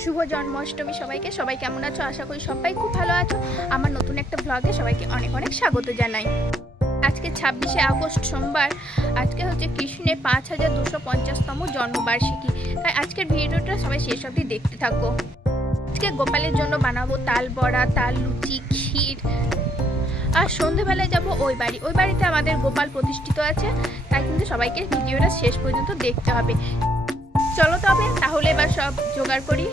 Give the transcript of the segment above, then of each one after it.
শুভ জন্মাষ্টমী সবাইকে। সবাই কেমন আছো? আশা করি সবাই খুব ভালো আছো। আমার নতুন একটা ব্লগে সবাইকে অনেক অনেক স্বাগত জানাই। আজকে 26শে আগস্ট সোমবার। আজকে হচ্ছে কৃষ্ণের 5250তম জন্মবার্ষিকী। তাই আজকের ভিডিওটা সবাই শেষ অবধি দেখতে থাকো। আজকে গোপালের জন্য বানাবো তাল বড়া, তাল লুচি, ক্ষীর। আর সন্ধ্যেবেলায় যাবো ওই বাড়িতে আমাদের গোপাল প্রতিষ্ঠিত আছে। তাই কিন্তু সবাইকে ভিডিওটা শেষ পর্যন্ত দেখতে হবে। চলো তবে তাহলে এবার সব জোগাড় করি।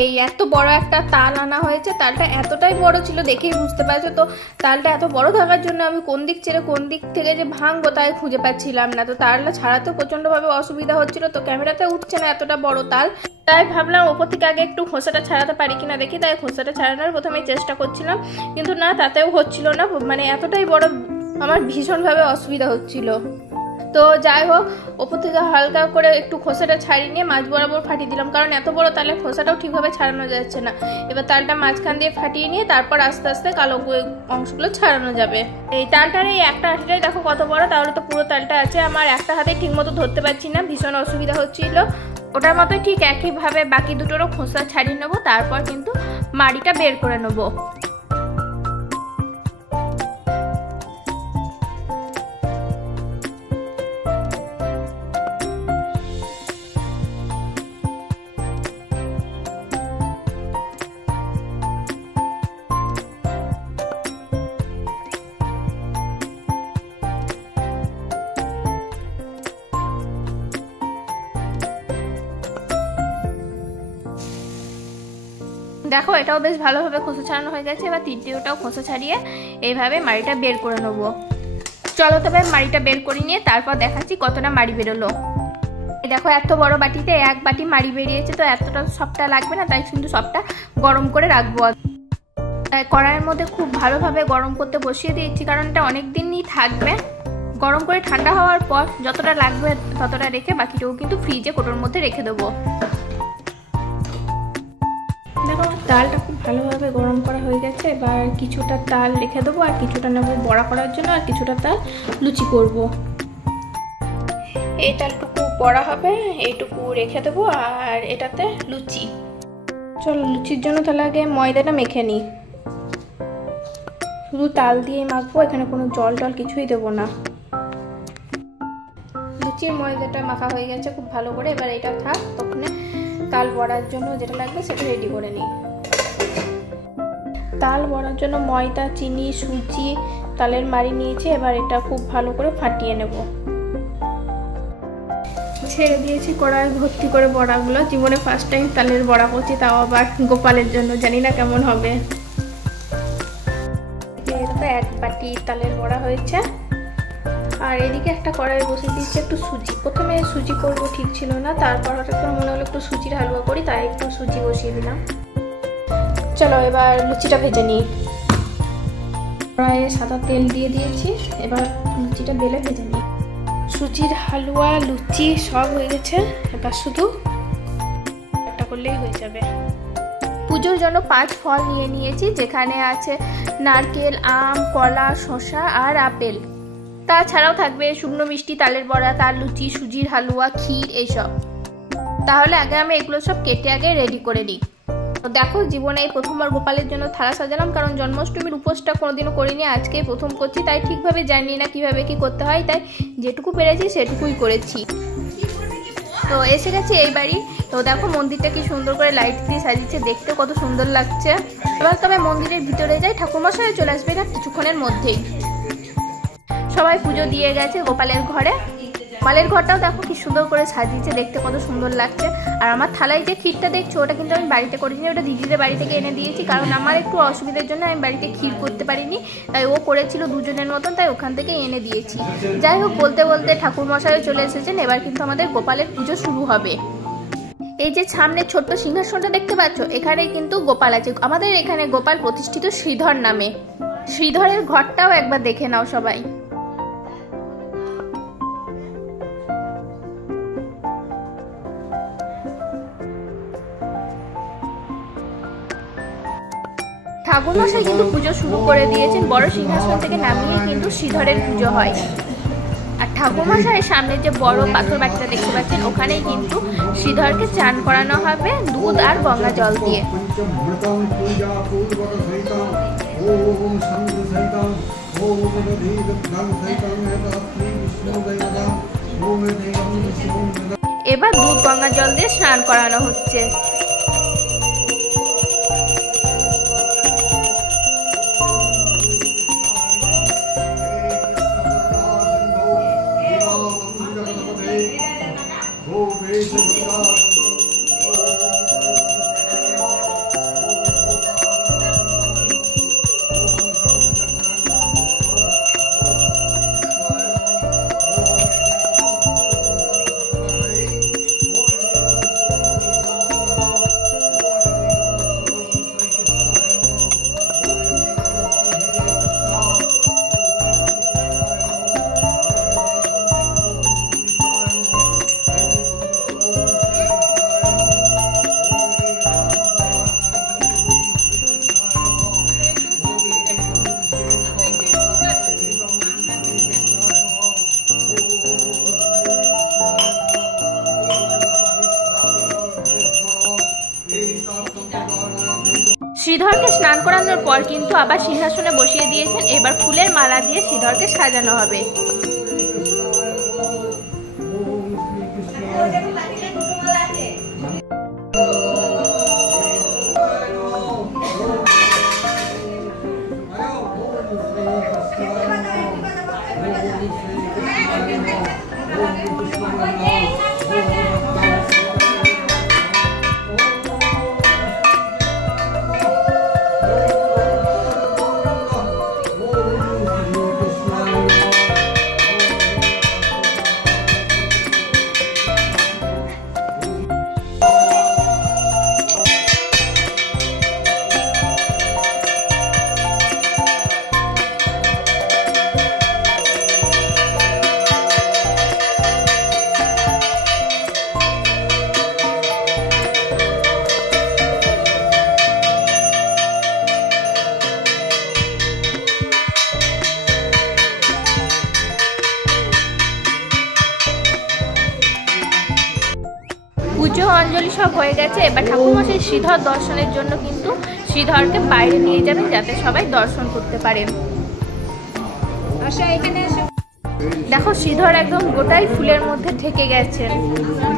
এই এত বড় একটা তাল আনা হয়েছে। তালটা এতটাই বড় ছিল, দেখেই বুঝতে পারছো তো। তালটা এত বড় থাকার জন্য আমি কোন দিক ছেড়ে কোন দিক থেকে যে ভাঙবো তাই খুঁজে পাচ্ছিলাম না। তো তালটা ছাড়াতে প্রচন্ডভাবে অসুবিধা হচ্ছিল, তো ক্যামেরাতে উঠছে না এতটা বড় তাল। তাই ভাবলাম ওপর থেকে আগে একটু খোসাটা ছাড়াতে পারি কিনা দেখি। তাই খোসাটা ছাড়ানোর প্রথমে চেষ্টা করছিলাম, কিন্তু না, তাতেও হচ্ছিল না। মানে এতটাই বড়, আমার ভীষণভাবে অসুবিধা হচ্ছিল। তো যাই হোক, ওপর থেকে হালকা করে একটু খোসাটা ছাড়িয়ে নিয়ে মাছ বরাবর ফাটিয়ে দিলাম, কারণ এত বড় তালে খোসাটাও ঠিকভাবে ছাড়ানো যাচ্ছে না। এবার তালটা মাঝখান দিয়ে ফাটিয়ে নিয়ে তারপর আস্তে আস্তে কালো অংশগুলো ছাড়ানো যাবে। এই তালটার এই একটা হাঁটিটাই দেখো কত বড়, তাহলে তো পুরো তালটা আছে। আমার একটা হাতে ঠিক মতো ধরতে পারছি না, ভীষণ অসুবিধা হচ্ছিল। ওটার মতোই ঠিক একইভাবে বাকি দুটোরও খোসা ছাড়িয়ে নেবো, তারপর কিন্তু মাড়িটা বের করে নেবো। দেখো এটাও বেশ ভালোভাবে খোসা ছাড়ানো হয়ে গেছে। এবার তৃতীয়টাও খোসা ছাড়িয়ে এইভাবে মাড়িটা বের করে নেবো। চলো তবে মাড়িটা বের করে নিয়ে তারপর দেখাচ্ছি কতটা মাড়ি বেরোলো। দেখো এত বড় বাটিতে এক বাটি মাড়ি বেরিয়েছে, তো এতটা সবটা লাগবে না, তাই কিন্তু সবটা গরম করে রাখবো। কড়াইয়ের মধ্যে খুব ভালোভাবে গরম করতে বসিয়ে দিয়েছি, কারণ এটা অনেক দিনই থাকবে। গরম করে ঠান্ডা হওয়ার পর যতটা লাগবে ততটা রেখে বাকিটাও কিন্তু ফ্রিজে কোটোর মধ্যে রেখে দেবো। দেখো তালটা খুব ভালোভাবে গরম করা হয়ে গেছে। এবার কিছুটা তাল রেখে দেবো, আর কিছুটা নেবো বড়া করার জন্য, আর কিছুটা তাল লুচি করব। এই তালটুকু বড়া হবে, এইটুকু রেখে দেবো, আর এটাতে লুচি। চলো লুচির জন্য তাহলে আগে ময়দাটা মেখে নিই। শুধু তাল দিয়ে মাখবো, এখানে কোনো জল টল কিছুই দেবো না। লুচির ময়দাটা মাখা হয়ে গেছে খুব ভালো করে। এবার এটা থাক, তখন তাল বড়ার জন্য যেটা লাগবে সেটা রেডি করে নিই। তাল বড়ার জন্য ময়দা, চিনি, সুজি, তালের মাড়ি নিয়েছি। এবার এটা খুব ভালো করে ফাটিয়ে নেব। ছেড়ে দিয়েছি কড়াই ভর্তি করে বড়াগুলো। জীবনে ফার্স্ট টাইম তালের বড়া করছি, তাও আবার গোপালের জন্য, জানি না কেমন হবে। এক বাটি তালের বড়া হয়েছে। আর এদিকে একটা কড়াই বসে দিচ্ছি একটু সুজি। প্রথমে সুজি করবো ঠিক ছিল না, তারপর হঠাৎ করে মনে হলো একটু সুজির হালুয়া করি, তাই একটু সুজি বসিয়ে দিলাম। চলো এবার লুচিটা ভেজে নিই। কড়াইয়ে সাদা তেল দিয়ে দিয়েছি, এবার লুচিটা বেলে ভেজে নিই। সুজির হালুয়া, লুচি সব হয়ে গেছে। এবার শুধু একটা করলেই হয়ে যাবে। পুজোর জন্য 5 ফল নিয়ে নিয়েছি, যেখানে আছে নারকেল, আম, কলা, শসা আর আপেল। তাছাড়াও থাকবে শুকনো মিষ্টি, তালের বড়া, তাল লুচি, সুজির হালুয়া, ক্ষীর, এইসব। তাহলে আগে আমি এগুলো সব কেটে আগে রেডি করে নিই। দেখো জীবনে এই প্রথমবার গোপালের জন্য থালা সাজালাম, কারণ জন্মাষ্টমীর উপোসটা কোনোদিনও করিনি, আজকে প্রথম করছি। তাই ঠিকভাবে জানি না কিভাবে কি করতে হয়, তাই যেটুকু পেরেছি সেটুকুই করেছি। তো এসে গেছি এই বাড়ি। তো দেখো মন্দিরটা কি সুন্দর করে লাইট দিয়ে সাজিয়েছে, দেখতে কত সুন্দর লাগছে। এবার তবে মন্দিরের ভিতরে যাই, ঠাকুরমশাই চলে আসবে না কিছুক্ষণের মধ্যেই। সবাই পুজো দিয়ে গেছে গোপালের ঘরে। গোপালের ঘরটাও দেখো কি সুন্দর করে সাজিয়েছে, দেখতে কত সুন্দর লাগছে। আর আমার থালায় যে ক্ষীরটা দেখছো, ওটা কিন্তু আমি বাড়িতে করিনি, ওটা দিদিদের বাড়ি থেকে এনে দিয়েছি। কারণ আমার একটু অসুবিধার জন্য আমি বাড়িতে ক্ষীর করতে পারিনি, তাই ও করেছিল দুজনের মতন, তাই ওখান থেকে এনে দিয়েছি। যাই হোক, বলতে বলতে ঠাকুরমশাই চলে এসেছেন। এবার কিন্তু আমাদের গোপালের পুজো শুরু হবে। এই যে সামনে ছোট্ট সিংহাসনটা দেখতে পাচ্ছ, এখানে কিন্তু গোপাল আছে। আমাদের এখানে গোপাল প্রতিষ্ঠিত শ্রীধর নামে। শ্রীধরের ঘরটাও একবার দেখে নাও সবাই। ঠাকুরমশাই কিন্তু পুজো শুরু করে দিয়েছেন। বড় সিংহাসন থেকে নামিয়ে কিন্তু শ্রীধরের পুজো হয়। আর ঠাকুরমশাইয়ের সামনে যে বড় পাথর বাটিটা দেখতে পাচ্ছেন ওখানেই কিন্তু শ্রীধরকে চান করানো হবে দুধ আর গঙ্গা জল দিয়ে। এবার দুধ গঙ্গা জল দিয়ে স্নান করানো হচ্ছে। শ্রীধরকে স্নান করানোর পর কিন্তু আবার সিংহাসনে বসিয়ে দিয়েছেন। এবার ফুলের মালা দিয়ে শ্রীধরকে সাজানো হবে। পুজো অঞ্জলি সব হয়ে গেছে। এবার ঠাকুরমশাই শ্রীধর দর্শনের জন্য কিন্তু শ্রীধরকে বাইরে নিয়ে যাবেন যাতে সবাই দর্শন করতে পারেন। দেখো শ্রীধর একদম গোটাই ফুলের মধ্যে ঢেকে গেছেন।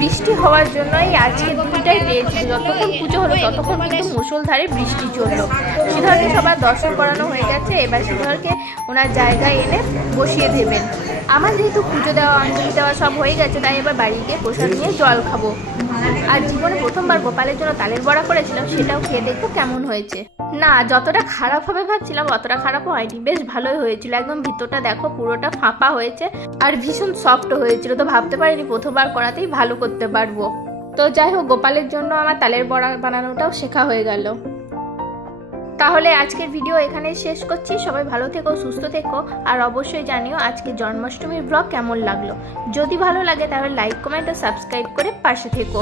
বৃষ্টি হওয়ার জন্যই আজকে দুটাই পেয়েছি। যতক্ষণ পুজো হলো ততক্ষণ কিন্তু মুষলধারে বৃষ্টি চললো। শ্রীধরকে সবার দর্শন করানো হয়ে গেছে। এবার শ্রীধরকে ওনার জায়গায় এনে বসিয়ে দেবেন। আমার যেহেতু পুজো দেওয়া অঞ্জলি দেওয়া সব হয়ে গেছে তাই এবার বাড়িতে প্রসাদ নিয়ে জল খাবো। আর জীবনে প্রথমবার গোপালের জন্য তালের বড়া করেছিলাম, সেটাও খেয়ে দেখবো কেমন হয়েছে। না, যতটা খারাপ হবে ভাবছিলাম অতটা খারাপও হয়নি, বেশ ভালোই হয়েছিল। একদম ভিতরটা দেখো পুরোটা ফাঁপা হয়েছে আর ভীষণ সফট হয়েছিল। তো ভাবতে পারিনি প্রথমবার করাতেই ভালো করতে পারবো। তো যাই হোক, গোপালের জন্য আমার তালের বড়া বানানোটাও শেখা হয়ে গেল। তাহলে আজকের ভিডিও এখানেই শেষ করছি। সবাই ভালো থেকো, সুস্থ থেকো, আর অবশ্যই জানিও আজকে জন্মাষ্টমীর ব্লগ কেমন লাগলো। যদি ভালো লাগে তাহলে লাইক, কমেন্ট ও সাবস্ক্রাইব করে পাশে থেকো।